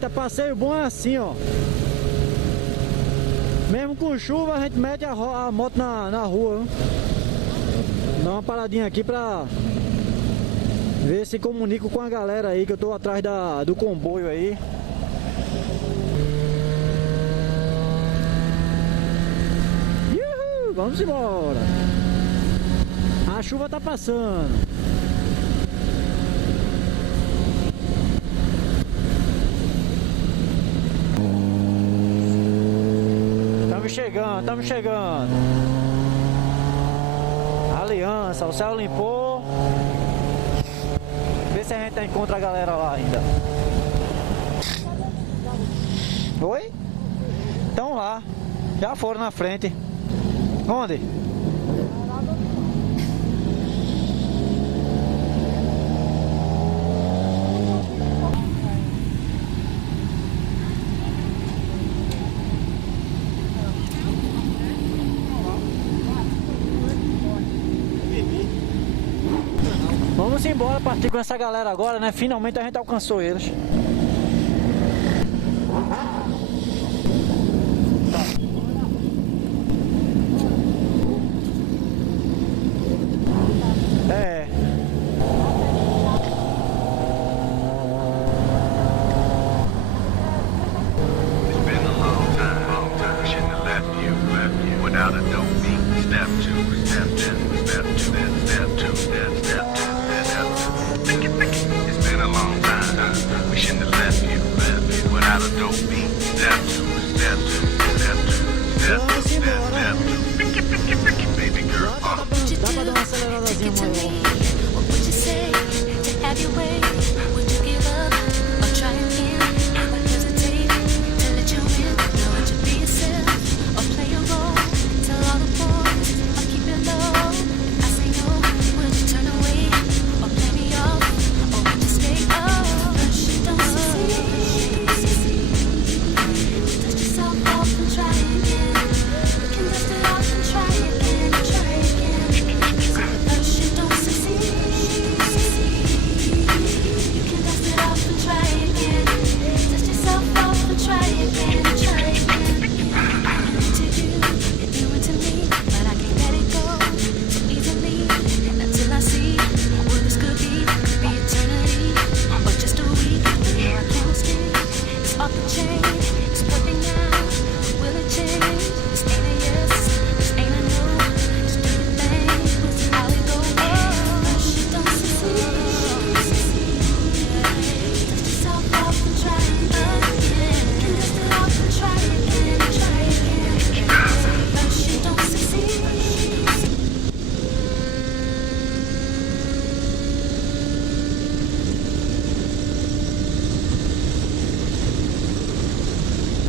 Eita, passeio bom é assim, ó. Mesmo com chuva, a gente mete a moto na rua, viu? Dá uma paradinha aqui pra ver se comunico com a galera aí, que eu tô atrás do comboio aí. Uhul, vamos embora. A chuva tá passando. Estamos chegando. Aliança, o céu limpou. Vê se a gente encontra a galera lá ainda. Oi? Estão lá. Já foram na frente. Onde? Vamos embora, partir com essa galera agora, né? Finalmente a gente alcançou eles. É. It's been a long time. We shouldn't have left you without a dope beat. Step two, step two, step two, step two, step two. It's been a long time. We shouldn't have left you without a dope beat. Step two, step two, step two, step two, step two. Baby girl, Dá pra dar uma aceleradazinha maior.